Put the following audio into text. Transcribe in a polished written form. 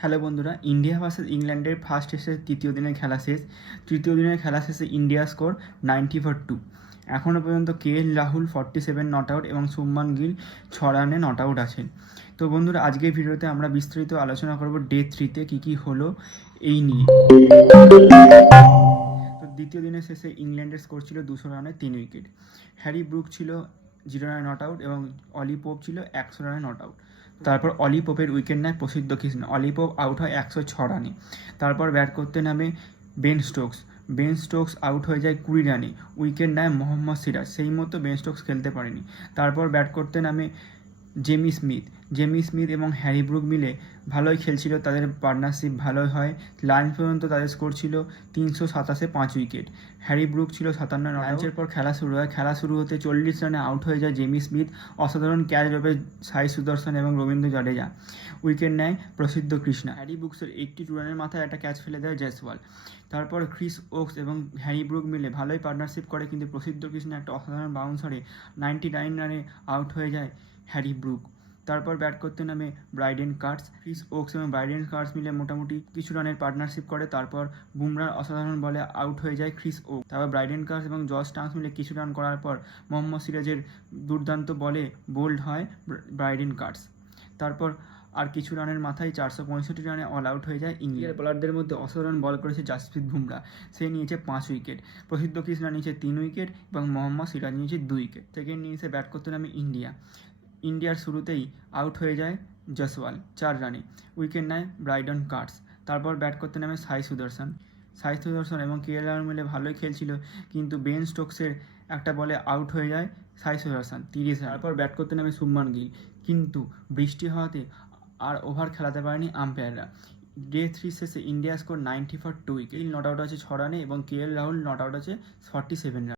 Hello বন্ধুরা, India versus ইংল্যান্ডের first টেস্টের তৃতীয় দিনের খেলা শেষ। তৃতীয় দিনের খেলা শেষে ইন্ডিয়া স্কোর 90-2। এখনও পর্যন্ত রাহুল 47 নট আউট এবং শুভমান গিল 6 রানে নট আউট আছেন। তো বন্ধুরা, আজকের ভিডিওতে আমরা বিস্তারিত আলোচনা করব ডে 3-তে কী হলো এই নিয়ে। তো দ্বিতীয় দিনের শেষে ইংল্যান্ডের স্কোর ছিল 200 রানে 3 উইকেট। হ্যারি ব্রুক ছিল 0 রানে নট আউট এবং অলি পোপ ছিল 100 রানে নট আউট। তারপর অলি পোপের উইকেট নেয় প্রসিদ্ধ কৃষ্ণ। অলি পোপ আউট হয় 106 রানে। তারপর ব্যাট করতে নামে বেন স্টোকস আউট হয়ে যায় 20 রানে। উইকেট নেয় মোহাম্মদ সিরাজ। সেই মতো বেন স্টোকস খেলতে পারেনি। তারপর ব্যাট করতে নামে জেমি স্মিথ এবং হ্যারি ব্রুক মিলে ভালোই খেলছিল, তাদের পার্টনারশিপ ভালোই হয়। লাঞ্চ পর্যন্ত তাদের স্কোর ছিল 327-এ 5 উইকেট। হ্যারি ব্রুক ছিল 57 রান। লাঞ্চের পর খেলা শুরু হয়। খেলা শুরু হতে 40 রানে আউট হয়ে যায় জেমি স্মিথ। অসাধারণ ক্যাচ ড্রপে সাই সুদর্শন এবং রবীন্দ্র জাডেজা। উইকেট নেয় প্রসিদ্ধ কৃষ্ণা। হ্যারি ব্রুকসের 82 রানের মাথায় একটা ক্যাচ ফেলে দেয় জয়সওয়াল। তারপর ক্রিস ওকস এবং হ্যারি ব্রুক মিলে ভালোই পার্টনারশিপ করে, কিন্তু প্রসিদ্ধ কৃষ্ণা একটা অসাধারণ বাউন্সারে 99 রানে আউট হয়ে যায় হ্যারি ব্রুক। তারপর ব্যাট করতে নামে ক্রিস ওকস এবং ব্রাইডেন কার্টস মিলে মোটামুটি কিছু রানের পার্টনারশিপ করে। তারপর বুমরার অসাধারণ বলে আউট হয়ে যায় ক্রিস ওকস। তারপর ব্রাইডেন কার্টস এবং জস টার্নস মিলে কিছু রান করার পর মোহাম্মদ সিরাজের দুর্দান্ত বলে বোল্ড হয় ব্রাইডেন কার্টস। তারপর আর কিছু রানের মাথায় 465 রানে অল আউট হয়ে যায় ইন্ডিয়ার বোলারদের মধ্যে অসাধারণ বল করেছে জাসপ্রীত বুমরা। সে নিয়েছে 5 উইকেট। প্রসিদ্ধ কৃষ্ণা নিয়েছে 3 উইকেট এবং মোহাম্মদ সিরাজ নিয়েছে 2 উইকেট। সেকেন্ড ইনিংসে ব্যাট করতে নামে ইন্ডিয়ার শুরুতেই আউট হয়ে যায় জয়সওয়াল 4 রানে। উইকেট নেয় ব্রাইডন কার্টস। তারপর ব্যাট করতে নামে সাই সুদর্শন এবং রাহুল মিলে ভালোই খেলছিল, কিন্তু বেন স্টোকসের একটা বলে আউট হয়ে যায় সাই সুদর্শন 30 রানে। তারপর ব্যাট করতে নামে শুভমান গিল, কিন্তু বৃষ্টি হওয়াতে আর ওভার খেলাতে পারেনি আম্পায়াররা। ডে 3 শেষে India score 90-2 wicket. Not out আছে 6 রানে এবং রাহুল নট আউট আছে 47 রানে।